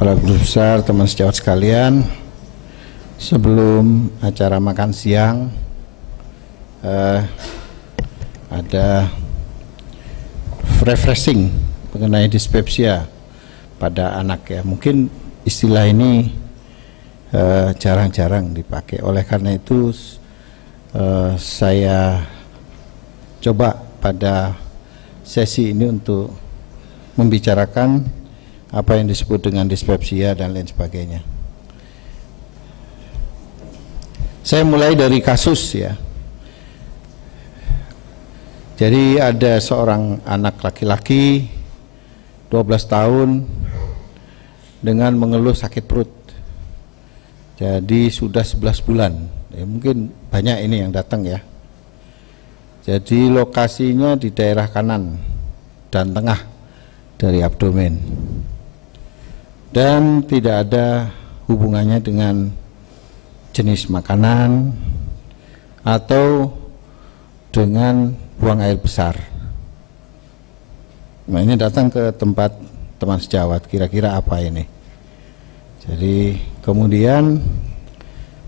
para guru besar, teman sejawat sekalian, sebelum acara makan siang ada refreshing mengenai dispepsia pada anak ya. Mungkin istilah ini jarang-jarang dipakai. Oleh karena itu saya coba pada sesi ini untuk membicarakan apa yang disebut dengan dispepsia dan lain sebagainya. Saya mulai dari kasus ya. Jadi ada seorang anak laki-laki 12 tahun dengan mengeluh sakit perut. Jadi sudah 11 bulan. Ya, mungkin banyak ini yang datang ya. Jadi lokasinya di daerah kanan dan tengah dari abdomen. Dan tidak ada hubungannya dengan jenis makanan atau dengan buang air besar. Nah, ini datang ke tempat teman sejawat, kira-kira apa ini? Jadi kemudian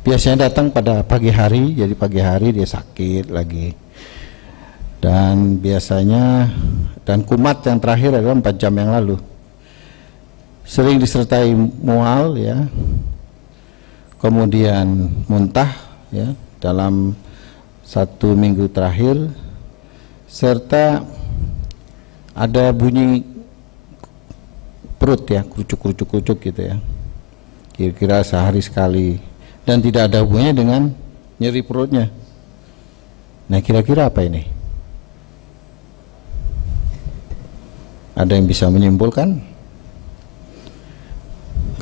biasanya datang pada pagi hari, jadi pagi hari dia sakit lagi. Dan biasanya, dan kumat yang terakhir adalah 4 jam yang lalu. Sering disertai mual ya, kemudian muntah ya dalam 1 minggu terakhir, serta ada bunyi perut ya, kerucuk gitu ya, kira-kira sehari sekali, dan tidak ada hubungannya dengan nyeri perutnya. Nah, kira-kira apa ini? Ada yang bisa menyimpulkan?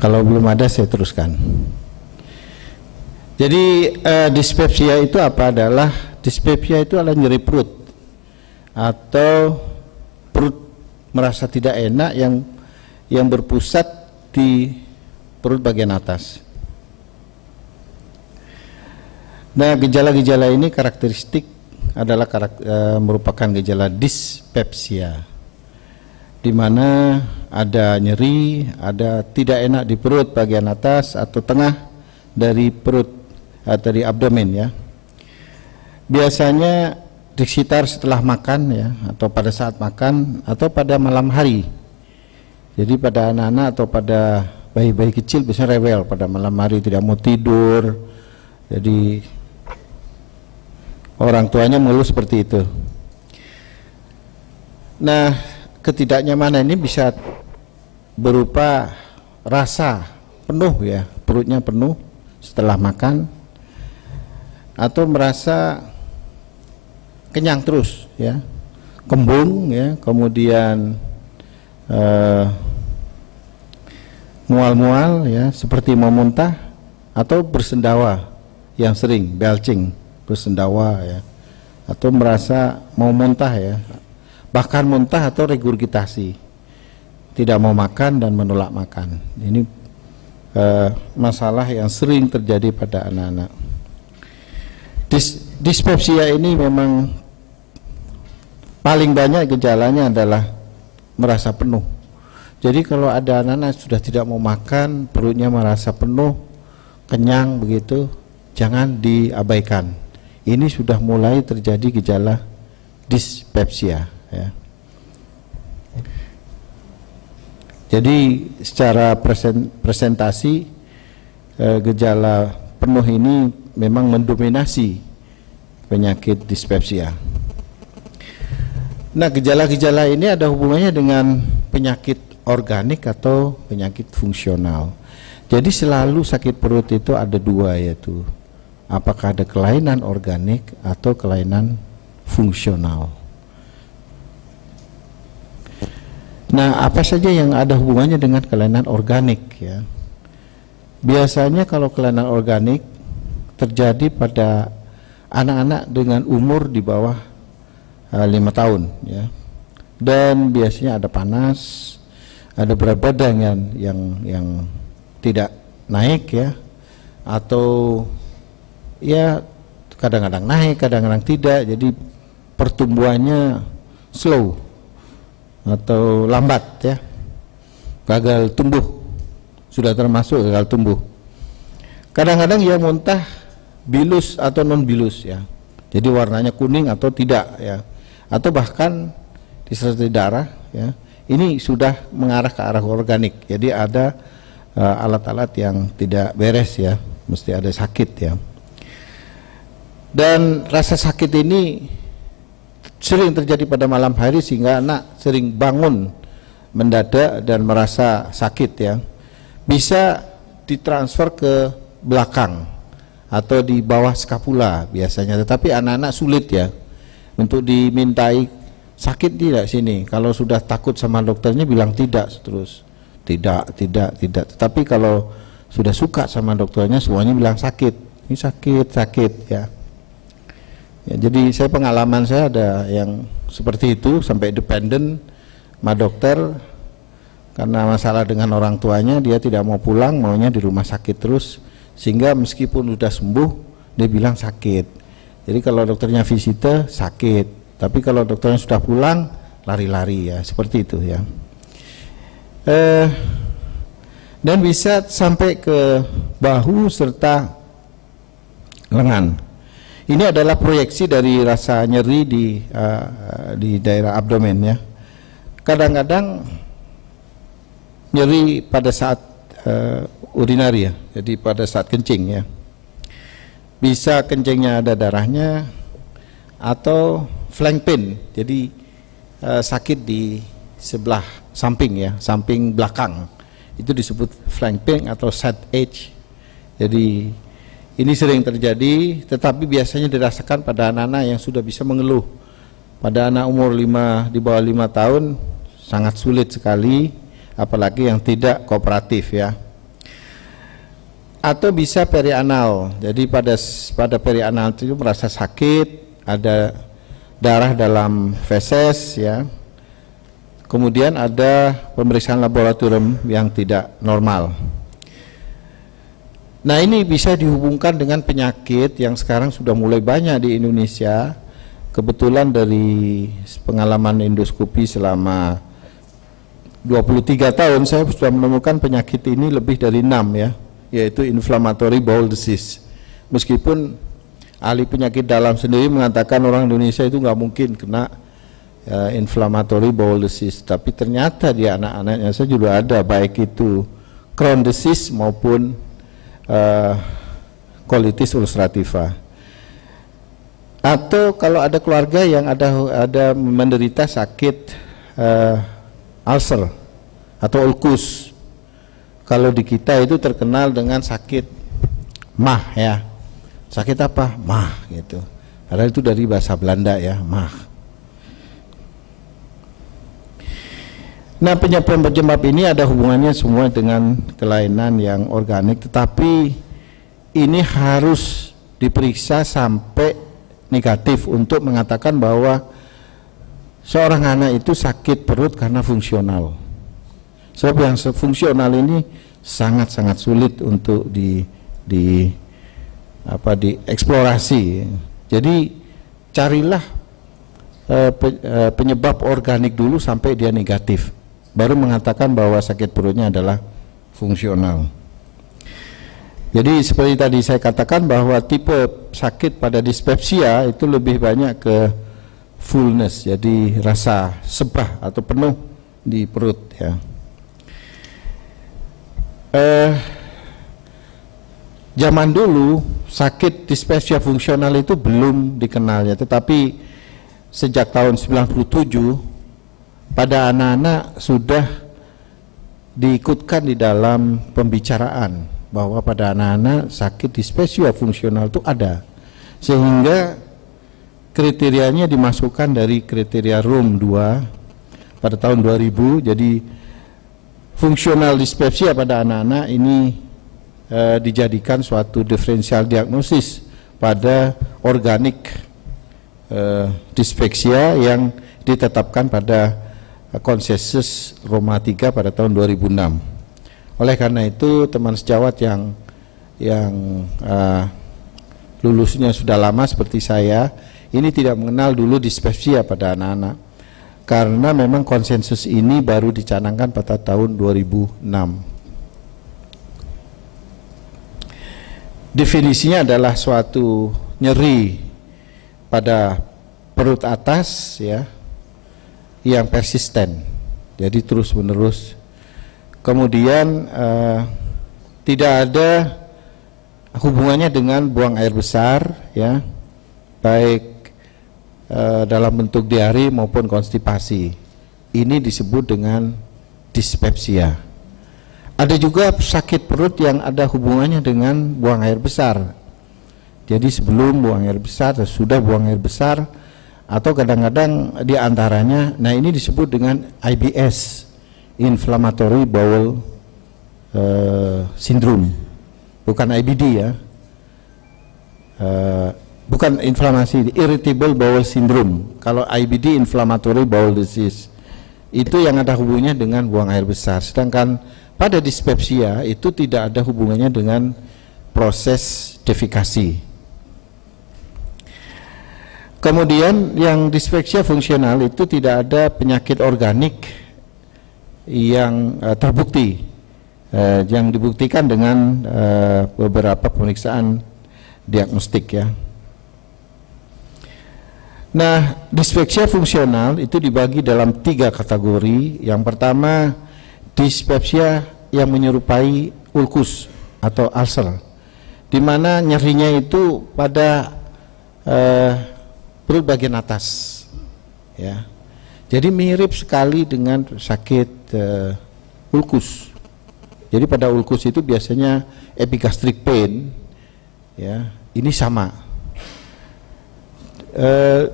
Kalau belum ada, saya teruskan. Jadi dispepsia itu apa? Dispepsia itu adalah nyeri perut atau perut merasa tidak enak yang berpusat di perut bagian atas. Nah, gejala-gejala ini karakteristik adalah merupakan gejala dispepsia, di mana ada nyeri, ada tidak enak di perut bagian atas atau tengah dari perut atau di abdomen ya. Biasanya di sekitar setelah makan ya, atau pada saat makan, atau pada malam hari. Jadi pada anak-anak atau pada bayi-bayi kecil biasanya rewel pada malam hari, tidak mau tidur. Jadi orang tuanya mengeluh seperti itu. Nah, ketidaknyamanan ini bisa berupa rasa penuh ya, perutnya penuh setelah makan, atau merasa kenyang terus ya, kembung ya, kemudian mual-mual ya, seperti mau muntah, atau bersendawa yang sering, belching, bersendawa ya, atau merasa mau muntah ya, bahkan muntah atau regurgitasi, tidak mau makan dan menolak makan. Ini masalah yang sering terjadi pada anak-anak. Dispepsia ini memang paling banyak gejalanya adalah merasa penuh. Jadi kalau ada anak-anak sudah tidak mau makan, perutnya merasa penuh, kenyang begitu, jangan diabaikan. Ini sudah mulai terjadi gejala dispepsia ya. Jadi secara presentasi gejala penuh ini memang mendominasi penyakit dispepsia. Nah, gejala-gejala ini ada hubungannya dengan penyakit organik atau penyakit fungsional. Jadi selalu sakit perut itu ada dua, yaitu apakah ada kelainan organik atau kelainan fungsional. Nah, apa saja yang ada hubungannya dengan kelainan organik ya? Biasanya kalau kelainan organik terjadi pada anak-anak dengan umur di bawah 5 tahun ya. Dan biasanya ada panas, ada berat badan yang tidak naik ya, atau ya kadang-kadang naik, kadang-kadang tidak. Jadi pertumbuhannya slow atau lambat ya, gagal tumbuh sudah termasuk gagal tumbuh. Kadang-kadang ia muntah bilus atau non bilus ya, jadi warnanya kuning atau tidak ya, atau bahkan disertai darah ya. Ini sudah mengarah ke arah organik, jadi ada alat-alat yang tidak beres ya, mesti ada sakit ya. Dan rasa sakit ini sering terjadi pada malam hari sehingga anak sering bangun mendadak dan merasa sakit ya. Bisa ditransfer ke belakang atau di bawah skapula biasanya, tetapi anak-anak sulit ya untuk dimintai sakit tidak sini. Kalau sudah takut sama dokternya bilang tidak terus, tidak. Tetapi kalau sudah suka sama dokternya semuanya bilang sakit, ini sakit ya. Ya, jadi pengalaman saya ada yang seperti itu sampai dependen sama dokter karena masalah dengan orang tuanya, dia tidak mau pulang, maunya di rumah sakit terus, sehingga meskipun sudah sembuh dia bilang sakit. Jadi kalau dokternya visite sakit, tapi kalau dokternya sudah pulang lari-lari ya, seperti itu ya. Dan bisa sampai ke bahu serta lengan. Ini adalah proyeksi dari rasa nyeri di daerah abdomen ya. Kadang-kadang nyeri pada saat urinari ya, jadi pada saat kencing ya. Bisa kencingnya ada darahnya, atau flank pain, jadi sakit di sebelah samping ya, samping belakang, itu disebut flank pain atau side edge. Jadi ini sering terjadi, tetapi biasanya dirasakan pada anak-anak yang sudah bisa mengeluh. Pada anak umur di bawah 5 tahun sangat sulit sekali, apalagi yang tidak kooperatif ya. Atau bisa perianal, jadi pada perianal itu merasa sakit, ada darah dalam feses ya. Kemudian ada pemeriksaan laboratorium yang tidak normal. Nah, ini bisa dihubungkan dengan penyakit yang sekarang sudah mulai banyak di Indonesia. Kebetulan dari pengalaman endoskopi selama 23 tahun saya sudah menemukan penyakit ini lebih dari 6 ya, yaitu inflammatory bowel disease. Meskipun ahli penyakit dalam sendiri mengatakan orang Indonesia itu nggak mungkin kena inflammatory bowel disease, tapi ternyata di anak-anaknya saya juga ada, baik itu Crohn disease maupun colitis ulcerativa. Atau kalau ada keluarga yang ada menderita sakit ulcer atau ulkus, kalau di kita itu terkenal dengan sakit mah ya. Sakit apa? Mah gitu. Padahal itu dari bahasa Belanda ya, mah. Nah, penyebab ini ada hubungannya semua dengan kelainan yang organik, tetapi ini harus diperiksa sampai negatif untuk mengatakan bahwa seorang anak itu sakit perut karena fungsional. Sebab yang fungsional ini sangat-sangat sulit untuk dieksplorasi. Jadi carilah penyebab organik dulu sampai dia negatif, baru mengatakan bahwa sakit perutnya adalah fungsional. Jadi seperti tadi saya katakan bahwa tipe sakit pada dispepsia itu lebih banyak ke fullness, jadi rasa sebah atau penuh di perut ya. Zaman dulu sakit dispepsia fungsional itu belum dikenalnya, tetapi sejak tahun 97 pada anak-anak sudah diikutkan di dalam pembicaraan bahwa pada anak-anak sakit dispepsia fungsional itu ada, sehingga kriterianya dimasukkan dari kriteria Room 2 pada tahun 2000. Jadi fungsional dispepsia pada anak-anak ini dijadikan suatu diferensial diagnosis pada organik dispepsia yang ditetapkan pada Konsensus Roma 3 pada tahun 2006. Oleh karena itu teman sejawat yang lulusnya sudah lama seperti saya ini tidak mengenal dulu dispepsia pada anak-anak, karena memang konsensus ini baru dicanangkan pada tahun 2006. Definisinya adalah suatu nyeri pada perut atas ya, yang persisten, jadi terus menerus. Kemudian tidak ada hubungannya dengan buang air besar ya, baik dalam bentuk diare maupun konstipasi. Ini disebut dengan dispepsia. Ada juga sakit perut yang ada hubungannya dengan buang air besar. Jadi sebelum buang air besar, sudah buang air besar, atau kadang-kadang di antaranya, nah ini disebut dengan IBS, Inflammatory Bowel Syndrome, bukan IBD ya, bukan inflamasi, Irritable Bowel Syndrome. Kalau IBD, Inflammatory Bowel Disease, itu yang ada hubungannya dengan buang air besar. Sedangkan pada dispepsia itu tidak ada hubungannya dengan proses defekasi. Kemudian yang dispepsia fungsional itu tidak ada penyakit organik yang terbukti, yang dibuktikan dengan beberapa pemeriksaan diagnostik ya. Nah, dispepsia fungsional itu dibagi dalam 3 kategori. Yang pertama, dispepsia yang menyerupai ulkus atau ulcer, di mana nyerinya itu pada perut bagian atas ya. Jadi mirip sekali dengan sakit ulkus. Jadi pada ulkus itu biasanya epigastric pain ya, ini sama.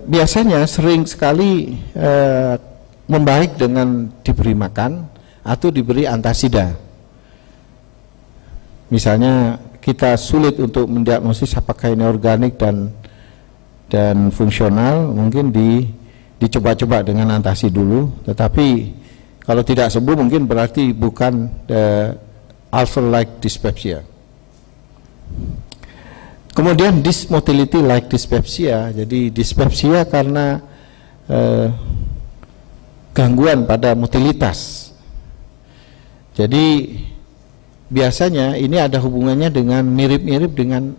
Biasanya sering sekali membaik dengan diberi makan atau diberi antasida. Misalnya kita sulit untuk mendiagnosis apakah ini organik dan fungsional, mungkin dicoba-coba dengan antasi dulu. Tetapi kalau tidak sembuh mungkin berarti bukan ulcer-like dyspepsia. Kemudian dysmotility-like dyspepsia, jadi dyspepsia karena gangguan pada motilitas. Jadi biasanya ini ada hubungannya dengan mirip-mirip dengan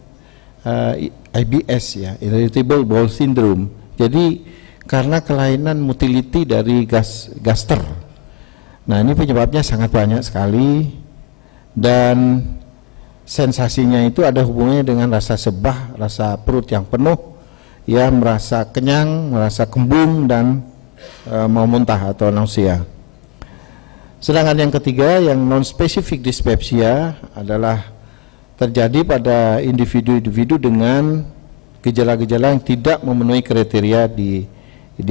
IBS ya, Irritable Bowel Syndrome. Jadi karena kelainan motility dari gaster. Nah, ini penyebabnya sangat banyak sekali, dan sensasinya itu ada hubungannya dengan rasa sebah, rasa perut yang penuh, ya, merasa kenyang, merasa kembung, dan mau muntah atau nausea. Sedangkan yang ketiga, yang non-specific dyspepsia, adalah terjadi pada individu-individu dengan gejala-gejala yang tidak memenuhi kriteria di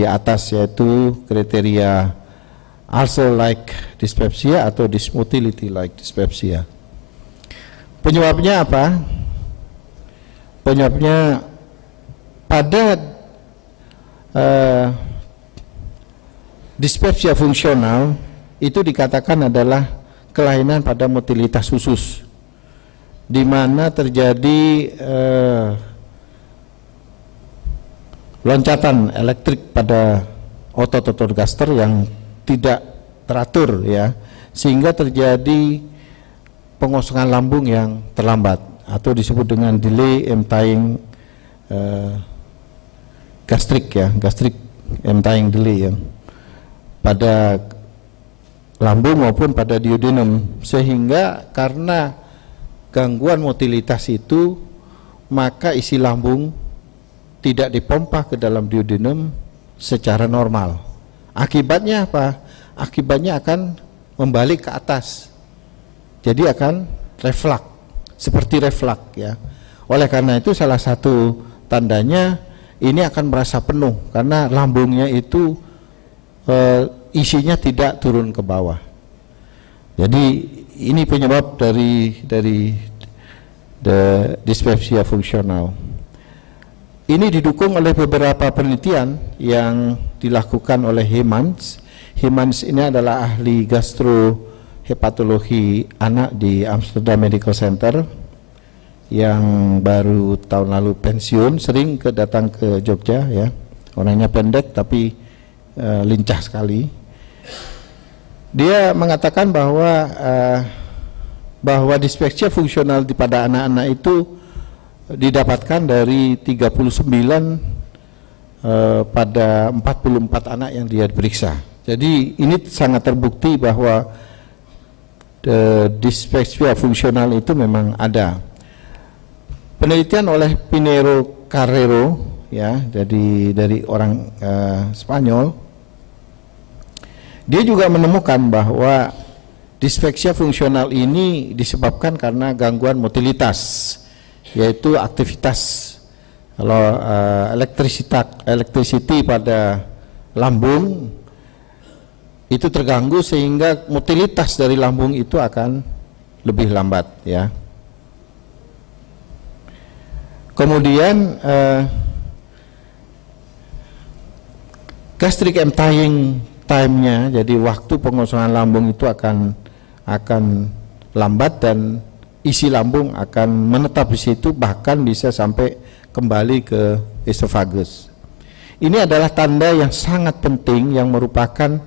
atas, yaitu kriteria ulcer-like dyspepsia atau dysmotility-like dyspepsia. Penyebabnya apa? Penyebabnya pada dispepsia fungsional itu dikatakan adalah kelainan pada motilitas usus, di mana terjadi loncatan elektrik pada otot-otot gaster yang tidak teratur ya, sehingga terjadi pengosongan lambung yang terlambat atau disebut dengan delay emptying gastric ya, gastric emptying delay ya, pada lambung maupun pada duodenum. Sehingga karena gangguan motilitas itu, maka isi lambung tidak dipompa ke dalam duodenum secara normal. Akibatnya apa? Akibatnya akan membalik ke atas. Jadi akan reflux, seperti reflux ya. Oleh karena itu salah satu tandanya ini akan merasa penuh karena lambungnya itu isinya tidak turun ke bawah. Jadi ini penyebab dari dispepsia fungsional. Ini didukung oleh beberapa penelitian yang dilakukan oleh Heymans. Heymans ini adalah ahli gastrohepatologi anak di Amsterdam Medical Center yang baru tahun lalu pensiun, sering datang ke Jogja ya. Orangnya pendek tapi lincah sekali. Dia mengatakan bahwa dispepsia fungsional pada anak-anak itu didapatkan dari 39 pada 44 anak yang dia periksa. Jadi ini sangat terbukti bahwa dispepsia fungsional itu memang ada. Penelitian oleh Pinheiro Carrero, ya, jadi dari orang Spanyol, dia juga menemukan bahwa dispepsia fungsional ini disebabkan karena gangguan motilitas, yaitu aktivitas kalau electricity pada lambung itu terganggu sehingga motilitas dari lambung itu akan lebih lambat, ya. Kemudian gastric emptying time-nya, jadi waktu pengosongan lambung itu akan lambat dan isi lambung akan menetap di situ, bahkan bisa sampai kembali ke esofagus. Ini adalah tanda yang sangat penting yang merupakan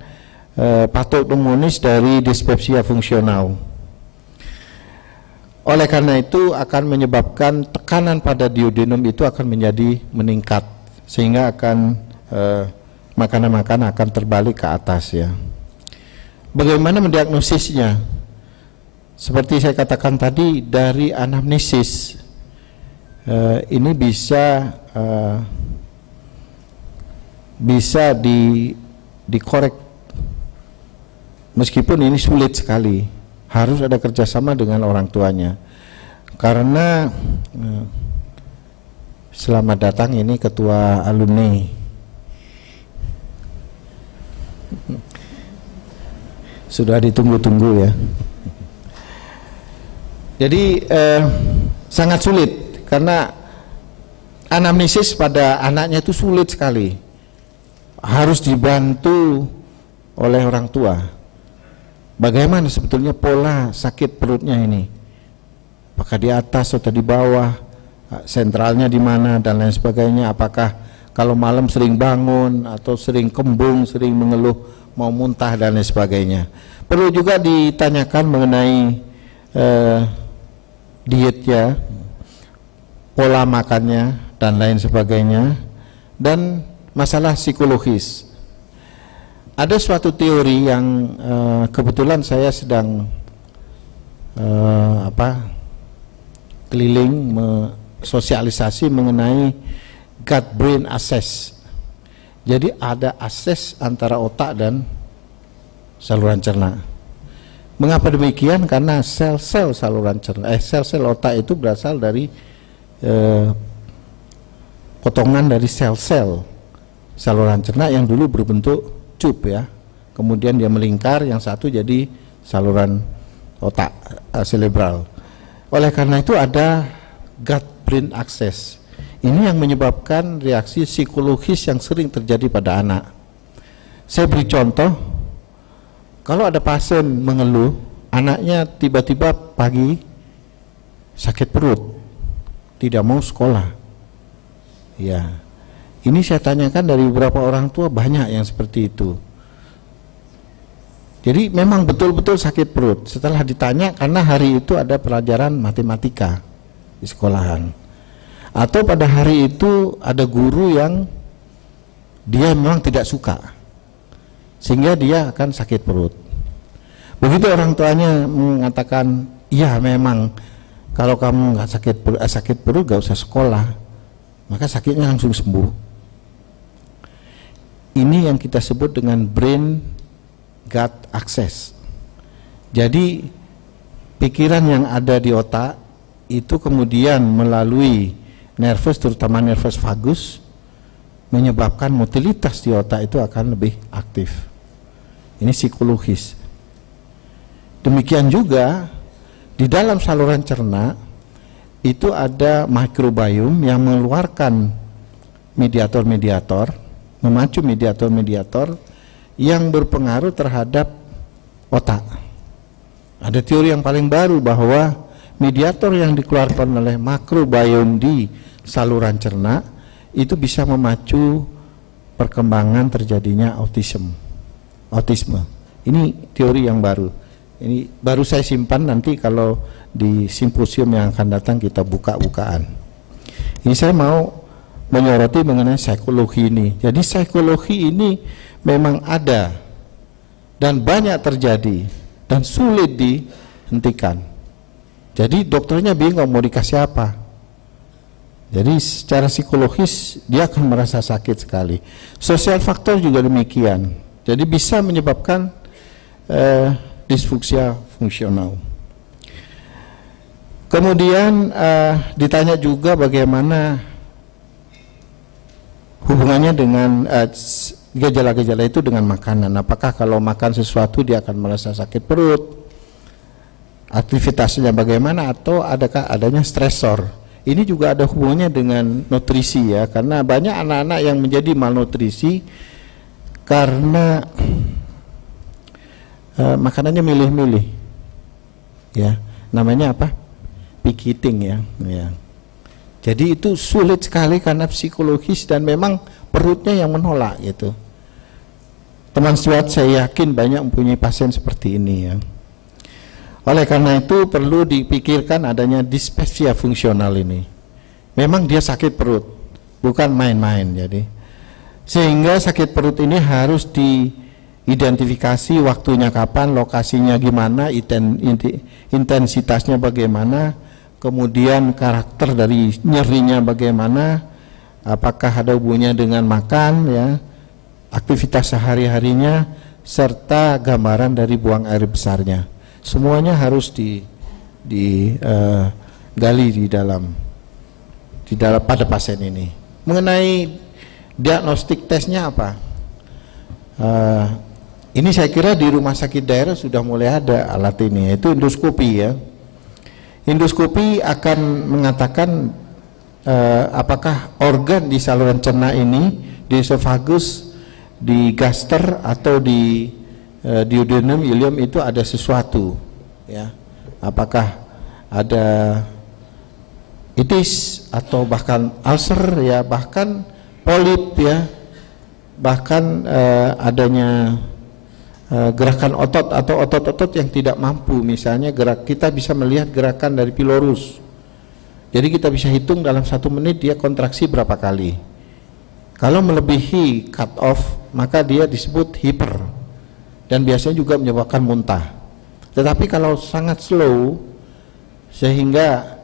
patognomonis dari dispepsia fungsional. Oleh karena itu akan menyebabkan tekanan pada duodenum itu akan menjadi meningkat, sehingga akan makanan-makanan akan terbalik ke atas, ya. Bagaimana mendiagnosisnya? Seperti saya katakan tadi, dari anamnesis ini bisa dikorek, meskipun ini sulit sekali, harus ada kerjasama dengan orang tuanya. Karena selamat datang, ini ketua alumni. Sudah ditunggu-tunggu, ya. Jadi sangat sulit karena anamnesis pada anaknya itu sulit sekali, harus dibantu oleh orang tua. Bagaimana sebetulnya pola sakit perutnya ini? Apakah di atas atau di bawah? Sentralnya di mana dan lain sebagainya? Apakah kalau malam sering bangun atau sering kembung, sering mengeluh mau muntah dan lain sebagainya? Perlu juga ditanyakan mengenai dietnya, pola makannya dan lain sebagainya, dan masalah psikologis. Ada suatu teori yang kebetulan saya sedang keliling sosialisasi mengenai gut brain access. Jadi ada akses antara otak dan saluran cerna. Mengapa demikian? Karena sel-sel saluran cerna, sel-sel otak itu berasal dari potongan dari sel-sel saluran cerna yang dulu berbentuk cup, ya. Kemudian dia melingkar, yang satu jadi saluran otak cerebral. Oleh karena itu ada gut brain access. Ini yang menyebabkan reaksi psikologis yang sering terjadi pada anak. Saya beri contoh, kalau ada pasien mengeluh, anaknya tiba-tiba pagi sakit perut, tidak mau sekolah, ya. Ini saya tanyakan dari beberapa orang tua, banyak yang seperti itu. Jadi memang betul-betul sakit perut. Setelah ditanya, karena hari itu ada pelajaran matematika di sekolahan, atau pada hari itu ada guru yang dia memang tidak suka, sehingga dia akan sakit perut. Begitu orang tuanya mengatakan, iya memang kalau kamu nggak sakit perut gak usah sekolah, maka sakitnya langsung sembuh. Ini yang kita sebut dengan brain gut access. Jadi pikiran yang ada di otak itu kemudian melalui nervus, terutama nervus vagus, menyebabkan motilitas di otak itu akan lebih aktif. Ini psikologis. Demikian juga di dalam saluran cerna itu ada microbiome yang mengeluarkan mediator-mediator, memacu mediator-mediator yang berpengaruh terhadap otak. Ada teori yang paling baru bahwa mediator yang dikeluarkan oleh makrobiome di saluran cerna itu bisa memacu perkembangan terjadinya autisme. Ini teori yang baru. Ini baru saya simpan, nanti kalau di simposium yang akan datang kita buka-bukaan. Ini saya mau menyoroti mengenai psikologi ini. Jadi psikologi ini memang ada dan banyak terjadi dan sulit dihentikan. Jadi dokternya bingung mau dikasih apa. Jadi secara psikologis dia akan merasa sakit sekali. Sosial faktor juga demikian. Jadi bisa menyebabkan disfungsia fungsional. Kemudian ditanya juga bagaimana hubungannya dengan gejala-gejala itu dengan makanan. Apakah kalau makan sesuatu dia akan merasa sakit perut, aktivitasnya bagaimana, atau adakah adanya stresor. Ini juga ada hubungannya dengan nutrisi ya, karena banyak anak-anak yang menjadi malnutrisi karena makanannya milih-milih ya, namanya apa, picky eating ya. Jadi itu sulit sekali karena psikologis dan memang perutnya yang menolak gitu. Teman sejawat saya yakin banyak mempunyai pasien seperti ini ya. Oleh karena itu perlu dipikirkan adanya dispepsia fungsional ini. Memang dia sakit perut, bukan main-main. Jadi sehingga sakit perut ini harus diidentifikasi waktunya kapan, lokasinya gimana, intensitasnya bagaimana, kemudian karakter dari nyerinya bagaimana, apakah ada hubungannya dengan makan ya, aktivitas sehari-harinya, serta gambaran dari buang air besarnya. Semuanya harus digali di dalam pada pasien ini. Mengenai diagnostik tesnya apa? Ini saya kira di rumah sakit daerah sudah mulai ada alat ini, yaitu endoskopi ya. Endoskopi akan mengatakan apakah organ di saluran cerna ini, di esofagus, di gaster atau di duodenum, ileum itu ada sesuatu ya, apakah ada itis atau bahkan ulcer ya, bahkan polip ya, bahkan adanya gerakan otot atau otot-otot yang tidak mampu, misalnya kita bisa melihat gerakan dari pilorus, jadi kita bisa hitung dalam 1 menit dia kontraksi berapa kali. Kalau melebihi cut off maka dia disebut hiper dan biasanya juga menyebabkan muntah. Tetapi kalau sangat slow sehingga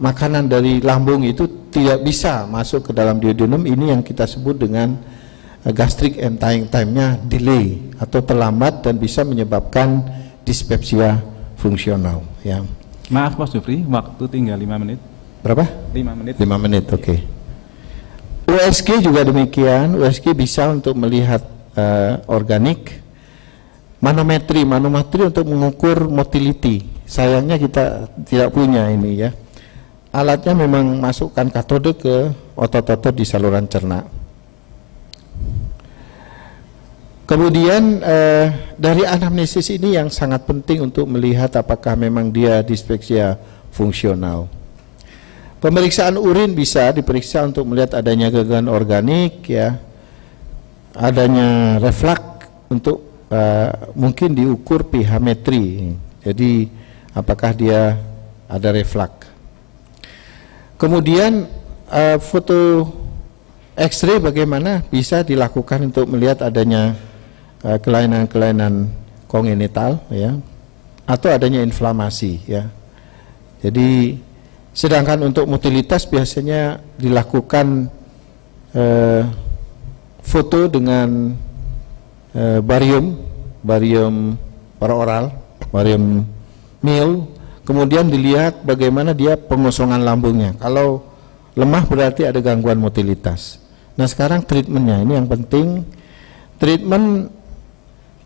makanan dari lambung itu tidak bisa masuk ke dalam duodenum, ini yang kita sebut dengan gastric emptying time-nya delay atau terlambat dan bisa menyebabkan dispepsia fungsional ya. Maaf Mas Jufri, waktu tinggal 5 menit. Berapa? 5 menit. 5 menit, oke. Okay. USG juga demikian. USG bisa untuk melihat organik. Manometri untuk mengukur motility. Sayangnya kita tidak punya ini ya. Alatnya memang masukkan katode ke otot-otot di saluran cerna. Kemudian dari anamnesis ini yang sangat penting untuk melihat apakah memang dia dispepsia fungsional. Pemeriksaan urin bisa diperiksa untuk melihat adanya gangguan organik ya, adanya reflux untuk mungkin diukur pH-metri. Jadi apakah dia ada reflux. Kemudian foto X-ray bagaimana bisa dilakukan untuk melihat adanya kelainan-kelainan kongenital ya, atau adanya inflamasi ya. Jadi sedangkan untuk motilitas biasanya dilakukan foto dengan barium paroral, barium mil, kemudian dilihat bagaimana dia pengosongan lambungnya. Kalau lemah berarti ada gangguan motilitas. Nah sekarang treatmentnya ini yang penting. Treatment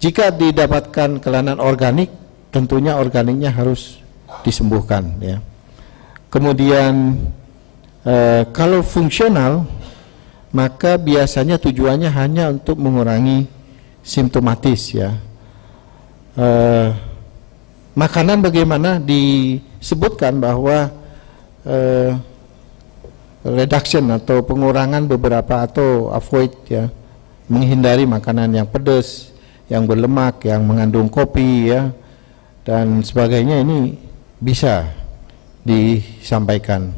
jika didapatkan kelainan organik, tentunya organiknya harus disembuhkan ya. Kemudian kalau fungsional maka biasanya tujuannya hanya untuk mengurangi simptomatis ya. Makanan bagaimana disebutkan bahwa reduction atau pengurangan beberapa atau avoid ya, menghindari makanan yang pedas, yang berlemak, yang mengandung kopi ya dan sebagainya, ini bisa disampaikan.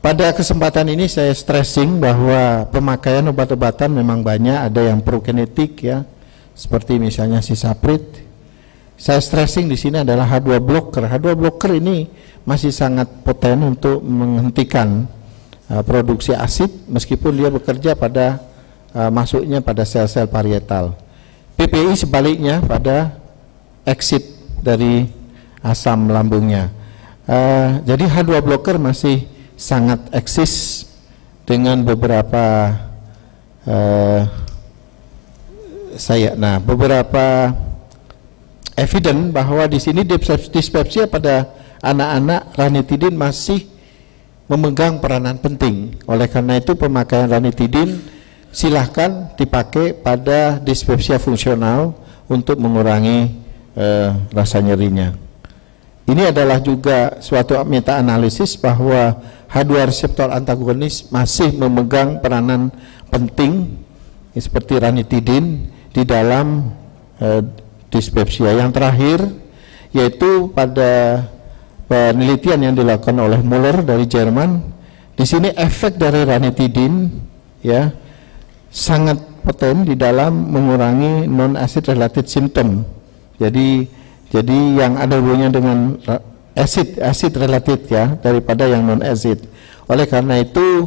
Pada kesempatan ini saya stressing bahwa pemakaian obat-obatan memang banyak, ada yang prokinetik ya, seperti misalnya Sisaprit. Saya stressing di sini adalah H2 blocker. H2 blocker ini masih sangat poten untuk menghentikan produksi asid meskipun dia bekerja pada masuknya pada sel-sel parietal. PPI sebaliknya pada exit dari asam lambungnya. Jadi H2 blocker masih sangat eksis dengan beberapa beberapa evidence bahwa di sini dispepsia pada anak-anak ranitidin masih memegang peranan penting. Oleh karena itu pemakaian ranitidin silahkan dipakai pada dispepsia fungsional untuk mengurangi rasa nyerinya. Ini adalah juga suatu meta-analisis bahwa H2 reseptor antagonis masih memegang peranan penting seperti ranitidin di dalam dispepsia. Yang terakhir yaitu pada penelitian yang dilakukan oleh Muller dari Jerman. Di sini efek dari ranitidin ya sangat poten di dalam mengurangi non-acid related symptom. Jadi yang ada hubungannya dengan acid related ya daripada yang non-acid. Oleh karena itu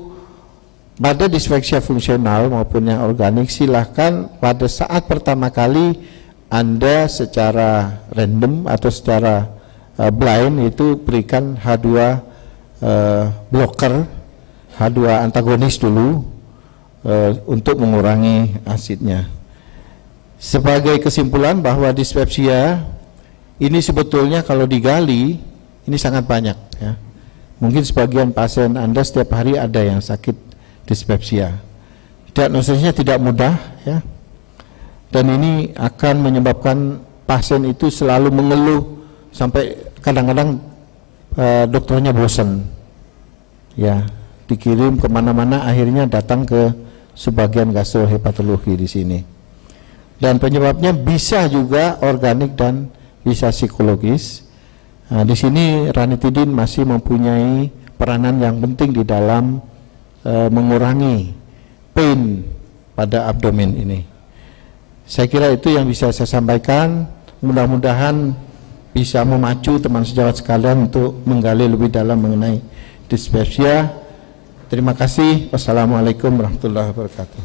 pada dispepsia fungsional maupun yang organik silahkan pada saat pertama kali Anda secara random atau secara blind itu berikan H2 blocker, H2 antagonis dulu untuk mengurangi asidnya. Sebagai kesimpulan bahwa dispepsia ini sebetulnya kalau digali ini sangat banyak ya. Mungkin sebagian pasien Anda setiap hari ada yang sakit dispepsia. Diagnosisnya tidak mudah ya. Dan ini akan menyebabkan pasien itu selalu mengeluh sampai kadang-kadang dokternya bosan. Ya, dikirim kemana-mana akhirnya datang ke sebagian gastrohepatologi di sini. Dan penyebabnya bisa juga organik dan bisa psikologis. Nah, di sini ranitidin masih mempunyai peranan yang penting di dalam mengurangi pain pada abdomen ini. Saya kira itu yang bisa saya sampaikan. Mudah-mudahan bisa memacu teman sejawat sekalian untuk menggali lebih dalam mengenai dispepsia. Terima kasih. Wassalamualaikum warahmatullahi wabarakatuh.